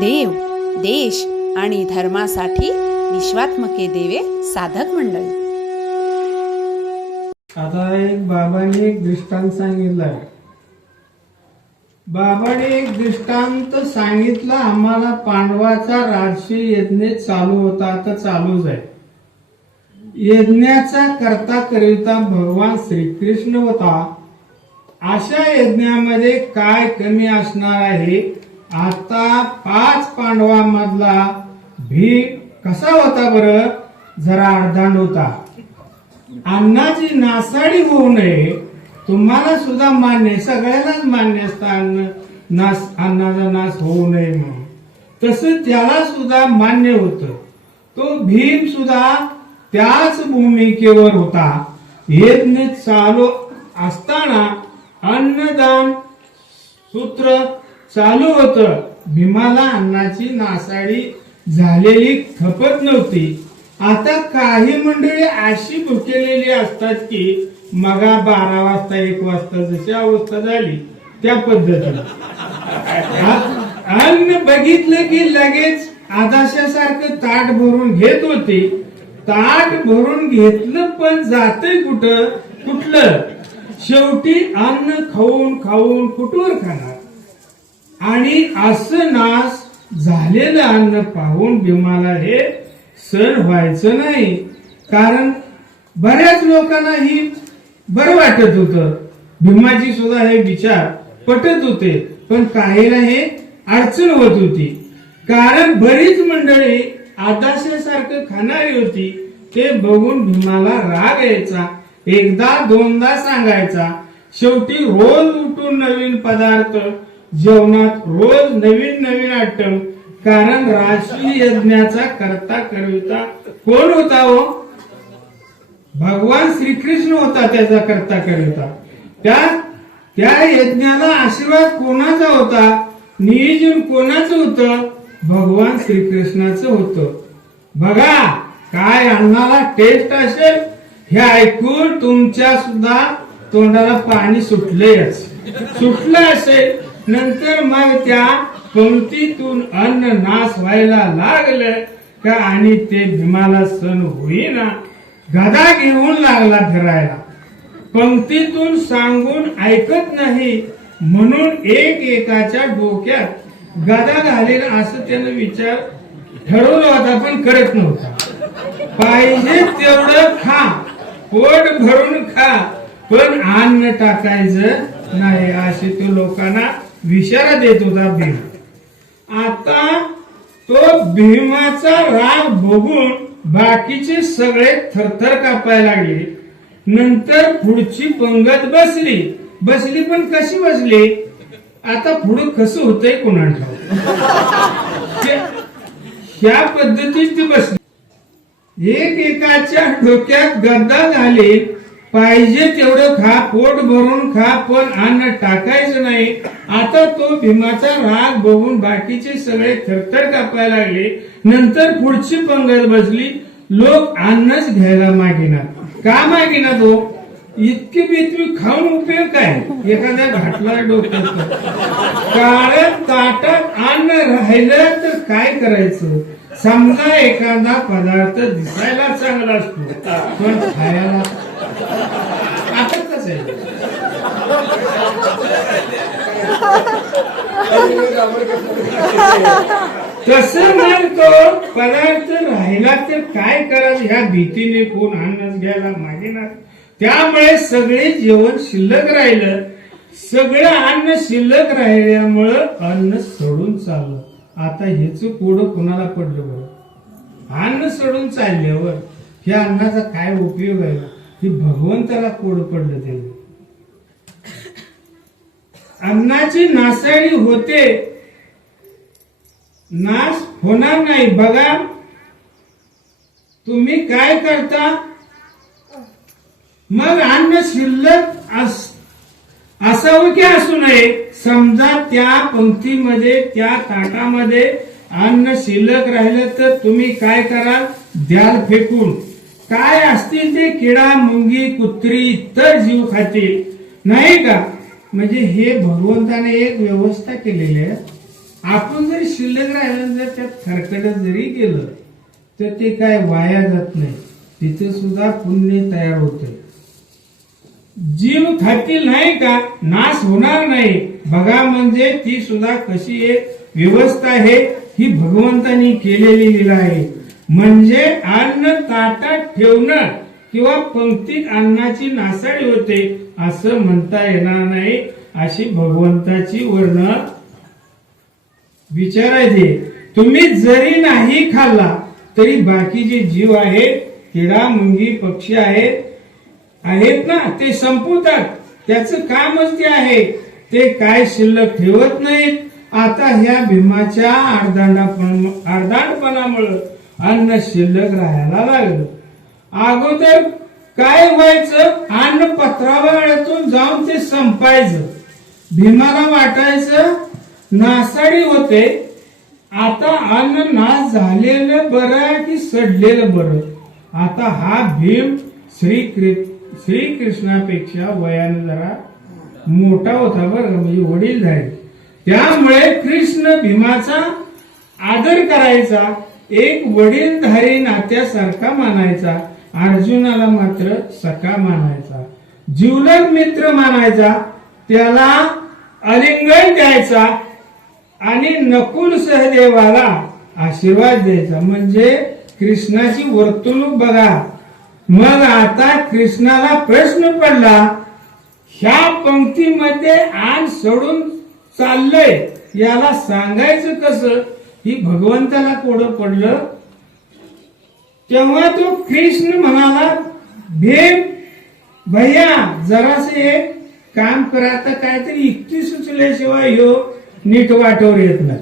देव देश आणि धर्मासाठी विश्वात्मके देवे साधक मंडळी. आता एक बाबांनी एक दृष्टांत सांगितलाय. बाबाने एक दृष्टांत सांगितला आम्हाला पांडवाचा राजशी यज्ञ चालू होता आता चालूच आहे. यज्ञाचा करता करिता भगवान श्रीकृष्ण होता. अशा यज्ञामध्ये काय कमी असणार आहे? आता पाच पांडवांमधला भीम कसा होता बरं? जरा अर्धांड होता. अन्नाची नासाडी होऊ नये. तुम्हाला सुद्धा मान्य सगळ्यांनाच मान्य असतं अन्न. नास अन्नाचा नाश होऊ नये म्हणून. तसं त्याला सुद्धा मान्य होत. तो भीम सुद्धा त्याच भूमिकेवर होता. यज्ञ चालू असताना अन्नदान सूत्र चालू होतं. भीमाला अन्नाची नासाडी झालेली खपत नव्हती. आता काही मंडळी अशी भुकेलेली असतात की मगा बारा वाजता एक वाजता जशी अवस्था झाली त्या पद्धतीने. अन्न बघितलं की लगेच आदाशासारखं ताट भरून घेत होते. ताट भरून घेतलं पण जातय कुठं? कुठलं? शेवटी अन्न खाऊन खाऊन कुठवर खाणार? आणि असं नाश झालेलं अन्न पाहून भीमाला हे सण व्हायचं नाही. कारण बऱ्याच लोकांना ही बरं वाटत होत. भीमाची सुद्धा हे विचार पटत होते पण काहीला हे अडचण होत होती. कारण बरीच मंडळी आदाशासारखं खाणारी होती. ते बघून भीमाला राग यायचा एकदा दोनदा सांगायचा. शेवटी रोज उठून नवीन पदार्थ जेवणात रोज नवीन नवीन आयटम कारण राशी यज्ञाचा करता करविता कोण होता हो? भगवान श्रीकृष्ण होता त्याचा करता करविता त्या त्या यज्ञाला आशीर्वाद कोणाचा होता? नियोजन कोणाचं होतं? भगवान श्रीकृष्णाचं होतं. बघा काय अन्नाला टेस्ट असेल हे ऐकून तुमच्या सुद्धा तोंडाला पाणी सुटले सुटलं असेल नंतर मग त्या पंक्तीतून अन्न नाश व्हायला लागलं का आणि ते भीमाला सण होईना. गदा घेऊन लागला फिरायला. पंक्तीतून सांगून ऐकत नाही म्हणून एक एकाच्या डोक्यात गदा घालेल असं त्यानं विचार ठरवलं होता पण करत नव्हता. पाहिजे तेवढं खा पोट भरून खा पण अन्न टाकायचं नाही असे तो लोकांना विचारा देत होता भीम. आता तो भीमाचा राग बघून बाकीचे सगळे थरथर कापायला लागले. नंतर पुढची पंगत बसली. बसली पण कशी बसली? आता पुढं कसं होतंय कोणाला ह्या पद्धतीत ती बसली. एक एकाच्या डोक्यात गद्दा झाली. पाहिजे तेवढं खा पोट भरून खा पण अन्न टाकायचं नाही. आता तो भीमाचा राग बघून बाकीचे सगळे थरथर कापायला लागले. नंतर पुढची पंगत बसली. लोक अन्नच घ्यायला मागेनात. का मागिना तो हो? इतकी बितवी खाऊन उपयोग काय? एखाद्या घाटला डोक्यात कारण ताटात अन्न राहिलं तर काय करायचं? समजा एखादा पदार्थ दिसायला चांगला असतो पण खायला तसं पदार्थ राहिला तर काय करायचं ह्या भीतीने कोण अन्नच घ्यायला मागेनार त्यामुळे सगळे जेवण शिल्लक राहिलं. सगळं अन्न शिल्लक राहिल्यामुळं अन्न सोडून चाललं. आता हेच कोड कुणाला पडलं बरं? अन्न सोडून चालल्यावर ह्या अन्नाचा काय उपयोग आहे? हे भगवंताला कोड पडलं त्यांना. अन्नाची नासाडी होते. नाश होणार नाही. बघा तुम्ही काय करता? मग अन्न शिल्लक अस असावं की असू नये? समजा त्या पंक्तीमध्ये त्या ताटामध्ये अन्न शिल्लक राहिलं तर तुम्ही काय कराल? द्याल फेकून. काय असतील ते किडा मुंगी कुत्री इतर जीव खातील? नाही का? म्हणजे हे भगवंताने एक व्यवस्था केलेली आहे. आपण जरी शिल्लक राहिलं जर त्यात खरकडत जरी गेलं तर ते काय वाया जात नाही. तिथे सुद्धा पुण्य तयार होते जीव खातील नाही का? नाश होणार नाही. बघा म्हणजे ती सुद्धा कशी एक व्यवस्था आहे ही भगवंतानी केलेली लिला आहे. म्हणजे अन्न ताटात ठेवणं किंवा पंक्तीत अन्नाची नासाडी होते असं म्हणता येणार नाही अशी भगवंताची वर्ण. विचारायचे तुम्ही जरी नाही खाल्ला तरी बाकीचे जीव आहेत किडा मुंगी पक्षी आहेत आहेत ना ते संपवतात त्याचं कामच ते आहे. ते काय शिल्लक ठेवत नाहीत. आता ह्या भीमाच्या आडदांडापण आडदांडपणामुळं अन्न शिल्लक राहायला लागलं. अगोदर काय व्हायचं? अन्न पत्रावळ्यातून जाऊन ते संपायचं. भीमाला वाटायचं नासाडी होते. आता अन्न नाश झालेलं बरं की सडलेलं बरं? आता हा भीम श्री श्रीकृष्णापेक्षा वयाने जरा मोठा होता बरं म्हणजे वडील झाले. त्यामुळे कृष्ण भीमाचा आदर करायचा. एक वडीलधारी नात्यासारखा मानायचा अर्जुनाला मात्र सखा मानायचा. जीवलग मित्र मानायचा त्याला अलिंगन द्यायचा आणि नकुल सहदेवाला आशीर्वाद द्यायचा. म्हणजे कृष्णाची वर्तणूक बघा. मग आता कृष्णाला प्रश्न पडला ह्या पंक्तीमध्ये आण सोडून चाललंय याला सांगायचं कसं? ही भगवंताला कोड पडलं तेव्हा तो कृष्ण म्हणाला भीम भैया जरासे काम करा तर काहीतरी इतकी सुचल्याशिवाय हो नीट वाटवर येत नाही.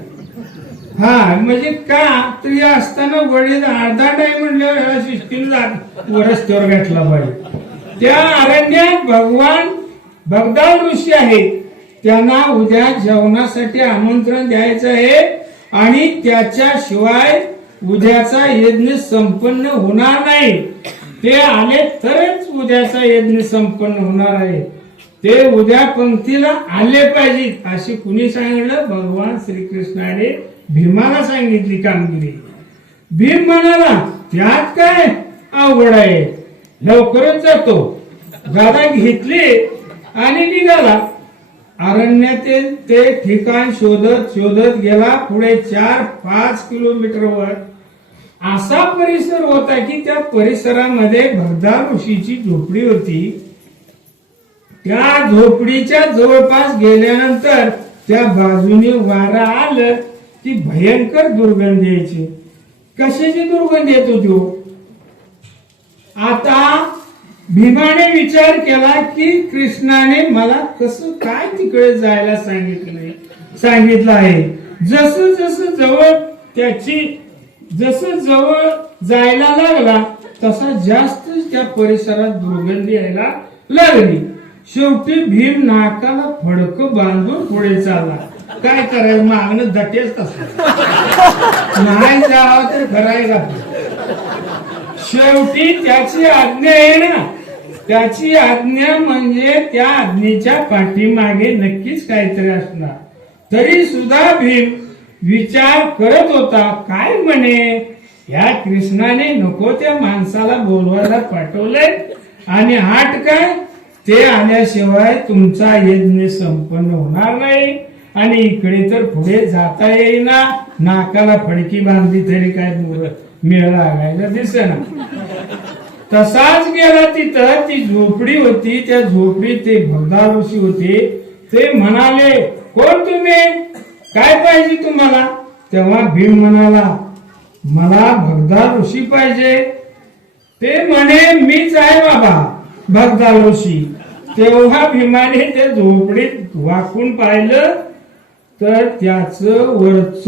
हा म्हणजे का? तर या असताना वडील अर्धा टाइम म्हणल्यावर ह्याला शिस्तीने जात रस्त्यावर घातला पाहिजे. त्या अरण्यात भगवान भगदाल ऋषी आहेत. त्यांना उद्या जेवणासाठी आमंत्रण द्यायचं आहे. आणि त्याच्याशिवाय उद्याचा यज्ञ संपन्न होणार नाही. ते आले तरच उद्याचा यज्ञ संपन्न होणार आहे. ते उद्या पंक्तीला आले पाहिजेत अशी कुणी सांगितलं? भगवान श्रीकृष्णाने भीमाला सांगितली कामगिरी. भीम म्हणाला त्यात काय आवड आहे? लवकरच जातो. गादा घेतली आणि निघाला. अरण्यातील ते ठिकाण शोधत शोधत गेला पुढे चार पाच किलोमीटरवर. असा परिसर होता की त्या परिसरामध्ये भगदा ऋषीची झोपडी होती. त्या झोपडीच्या जवळपास गेल्यानंतर त्या बाजूने वारा आलं की भयंकर दुर्गंध यायची. कशाची दुर्गंध येत होती हो? आता भीमाने विचार केला की कृष्णाने मला कसं काय तिकडे जायला सांगितलंय सांगितलं आहे. जसं जसं जवळ त्याची जस जवळ जायला लागला तसा जास्त त्या परिसरात दुर्गंधी यायला लागली. शेवटी भीम नाकाला फडक बांधून पुढे चालला. काय करायचं? मागणं दटेच तसं. नाही जावा तर करायला शेवटी त्याची आज्ञा आहे ना त्याची आज्ञा म्हणजे त्या आज्ञेच्या पाठीमागे नक्कीच काहीतरी असणार. तरी सुद्धा भीम विचार करत होता काय म्हणे? या कृष्णाने नको त्या माणसाला बोलवायला पाठवलंय आणि आठ काय? ते आल्याशिवाय तुमचा यज्ञ संपन्न होणार नाही. आणि इकडे तर पुढे जाता येईना. नाकाला फडकी बांधली तरी काय दूर लागायला दिसेना. तसाच गेला तिथं ती झोपडी होती त्या झोपडीत ते भगदा ऋषी होते. ते म्हणाले कोण तुम्ही? काय पाहिजे तुम्हाला? तेव्हा भीम म्हणाला मला भगदा ऋषी पाहिजे. ते म्हणे मीच आहे बाबा भगदा ऋषी तेव्हा भीमाने ते झोपडीत वाकून पाहिलं तर त्याच वरच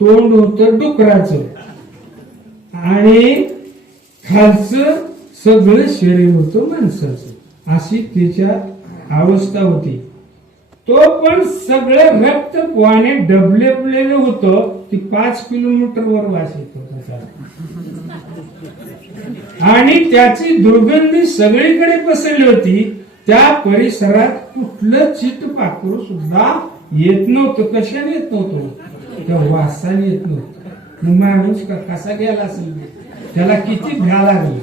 तोंड होतं डुकराचं. आणि खालचं सगळं शरीर होतं माणसाचं. अशी तिच्या अवस्था होती. तो पण सगळं रक्त पोहाने डबलेपलेलं होतं. ती पाच किलोमीटर वर वास येत होता आणि त्याची दुर्गंधी सगळीकडे पसरली होती. त्या परिसरात कुठलं चित पाखरू सुद्धा येत नव्हतं. कशाने येत नव्हतं? त्या वासाने येत नव्हतं. माणूस कसा गेला असेल? त्याला किती भ्या लागली?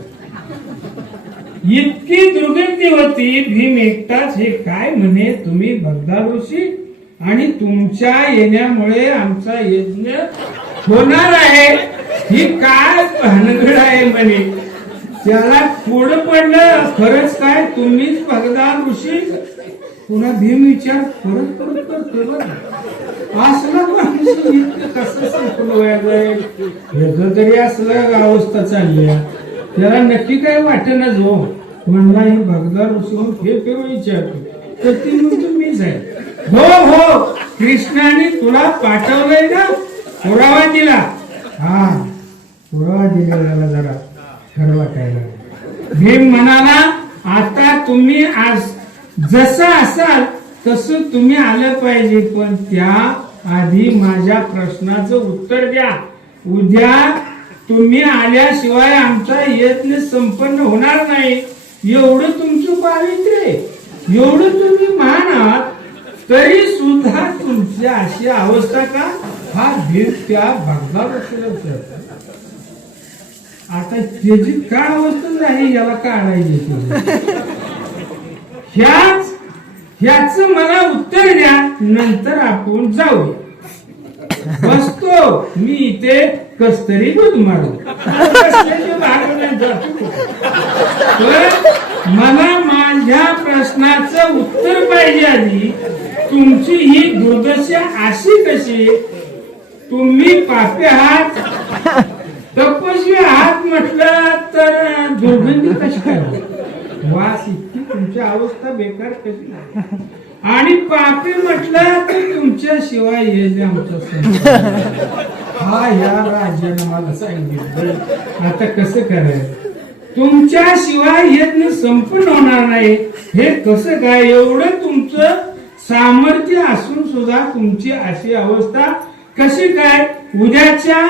इतकी दुर्गती होती भीम एकटाच. हे काय म्हणे? तुम्ही भगदार ऋषी? आणि तुमच्या येण्यामुळे आमचा यज्ञ होणार आहे. ही काय भानगड आहे म्हणे? त्याला पुढं पडलं. खरंच काय? तुम्हीच भगदार ऋषी? पुन्हा भीम विचार परत परत करतो बरं असलं माणूस इतकं कसं संपूर्ण तरी असलं अवस्था चालली त्याला नक्की काय वाटेना जो? म्हणला हे भगदार उचलून हे फेर विचारतो तर ती म्हणतो मीच आहे हो हो कृष्णाने तुला पाठवलंय ना? पुरावा दिला. हा पुरावा दिलेला जरा ठरवा काय भीम म्हणाला आता तुम्ही आज जसं असाल तसं तुम्ही आलं पाहिजे पण त्या आधी माझ्या प्रश्नाचं उत्तर द्या. उद्या तुम्ही आल्याशिवाय आमचा यत्न संपन्न होणार नाही. एवढं तुमचं पावित्र्य एवढं तुम्ही महान आहात तरी सुद्धा तुमची अशी अवस्था का? हा भीम त्या भगवान आता त्याची काय अवस्था नाही याला काढायची? ह्याच ह्याच मला उत्तर द्या नंतर आपण जाऊ बसतो. मी इथे कस्तरी दूध मारू मला माझ्या प्रश्नाचं उत्तर पाहिजे आधी. तुमची ही दुर्दशा अशी कशी? तुम्ही पापे आहात. तपस्वी आहात म्हटलं तर दुर्गंधी कशी काय वास इतकी तुमची अवस्था बेकार कशी आणि पापी म्हटलं तर तुमच्या शिवाय जे संसार. हा या राजानं मला सांगितलं. आता कसं करायचं? तुमच्या शिवाय यज्ञ संपूर्ण होणार नाही. हे कसं काय? एवढं तुमचं सामर्थ्य असून सुद्धा तुमची अशी अवस्था कशी काय? उद्याच्या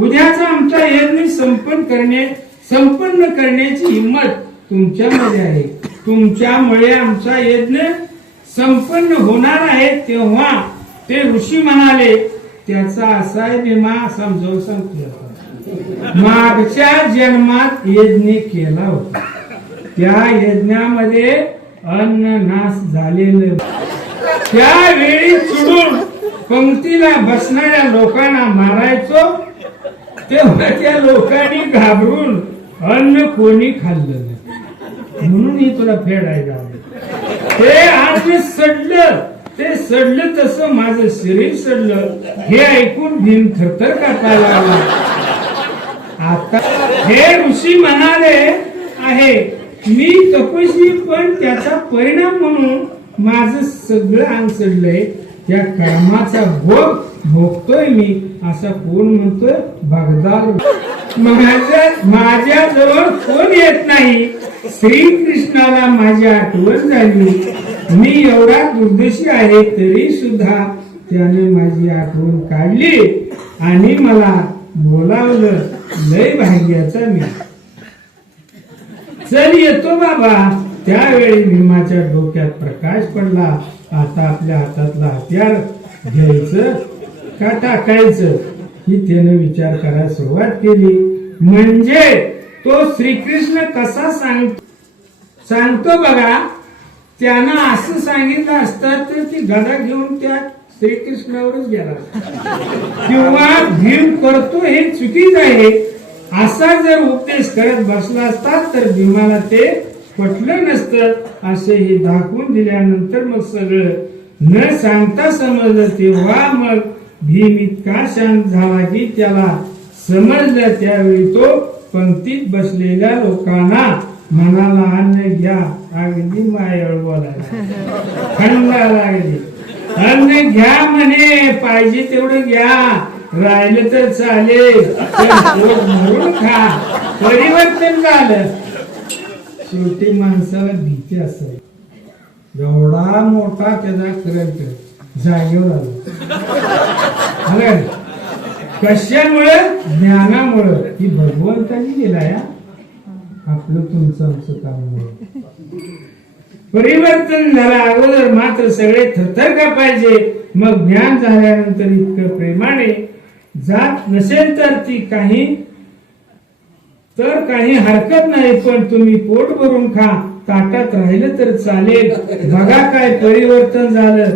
उद्याचा आमचा यज्ञ संपन्न करणे संपन्न करण्याची हिंमत तुमच्यामध्ये आहे. तुमच्यामुळे आमचा यज्ञ संपन्न होणार आहे. तेव्हा ते ऋषी म्हणाले त्याचा असा भीमा समजावून सांगतो मागच्या जन्मात यज्ञ केला होता. त्या यज्ञामध्ये अन्न नाश झालेलं त्यावेळी चुडून पंक्तीला बसणाऱ्या लोकांना मारायचो. तेव्हा त्या लोकांनी घाबरून अन्न कोणी खाल्लं नाही. म्हणून मी तुला फेडायला आलं. ते आज सडलं. ते सडलं तसं माझं शरीर सडलं. हे ऐकून भीम थरथर कापायला लागला. आता हे ऋषी म्हणाले आहे मी तपस्वी पण त्याचा परिणाम म्हणून माझं सगळं अंग सडलंय. त्या कर्माचा भोग भोगतोय मी असा कोण म्हणतोय? भगदार माझ्या माझ्या जवळ कोण येत नाही? श्रीकृष्णाला माझी आठवण झाली. मी एवढा दुर्दशी आहे तरी सुद्धा त्याने माझी आठवण काढली आणि मला बोलावलं लय भाग्याचा मी. चल येतो बाबा. त्यावेळी भीमाच्या डोक्यात प्रकाश पडला. आता आपल्या हातातला हत्यार घ्यायचं का टाकायचं? ही त्याने विचार करायला सुरुवात केली. म्हणजे तो श्रीकृष्ण कसा सांग सांगतो बघा त्यानं असं सांगितलं असतं तर ती गदा घेऊन त्या श्रीकृष्णावरच गेला. किंवा भीम करतो हे चुकीच आहे. असा जर उपदेश करत बसला असता तर भीमाला ते पटलं नसतं. असे हे दाखवून दिल्यानंतर मग सगळं न सांगता समजलं तेव्हा मग भीम इतका शांत झाला की त्याला समजलं त्यावेळी तो पंक्तीत बसलेल्या लोकांना मनाला अन्न घ्या अगदी मायाळ बोलायला खंडा लागली. अन्न घ्या म्हणे पाहिजे तेवढं घ्या. राहिलं तर चालेल. खा. परिवर्तन झालं. शेवटी माणसाला भीती असेल एवढा मोठा त्याचा करंट जागेवर आला. आलं कशामुळं? ज्ञानामुळं. ही भगवंतानी दिला या. आपलं तुमचं आमचं काम परिवर्तन झाला. अगोदर मात्र सगळे थरथर का पाहिजे? मग ज्ञान झाल्यानंतर इतकं प्रेमाने जात नसेल तर ती काही तर काही हरकत नाही पण तुम्ही पोट भरून खा. ताटात राहिलं तर चालेल. बघा काय परिवर्तन झालं.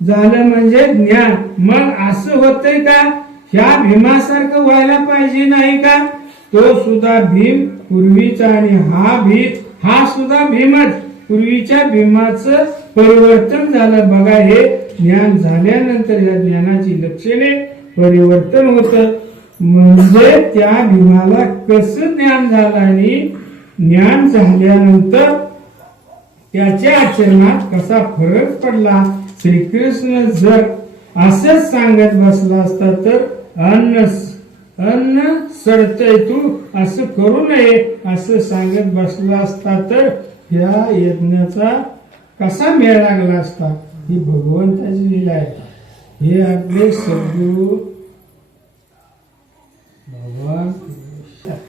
झालं म्हणजे ज्ञान. मग असं होतंय का? ह्या भीमासारखं व्हायला पाहिजे नाही का? तो सुद्धा भीम पूर्वीचा आणि हा भीम हा सुद्धा भीमच. पूर्वीच्या भीमाचं परिवर्तन झालं. बघा हे ज्ञान झाल्यानंतर या ज्ञानाची लक्षणे परिवर्तन होत. म्हणजे त्या भीमाला कसं ज्ञान झालं आणि ज्ञान झाल्यानंतर त्याच्या आचरणात कसा फरक पडला? श्रीकृष्ण जर असंच सांगत बसला असता तर अन्न अन्न सडतय तू असं करू नये असं सांगत बसला असता तर ह्या यज्ञाचा कसा मेळ लागला असता? ही भगवंताची लीला आहे. हे आपले सद्गुरु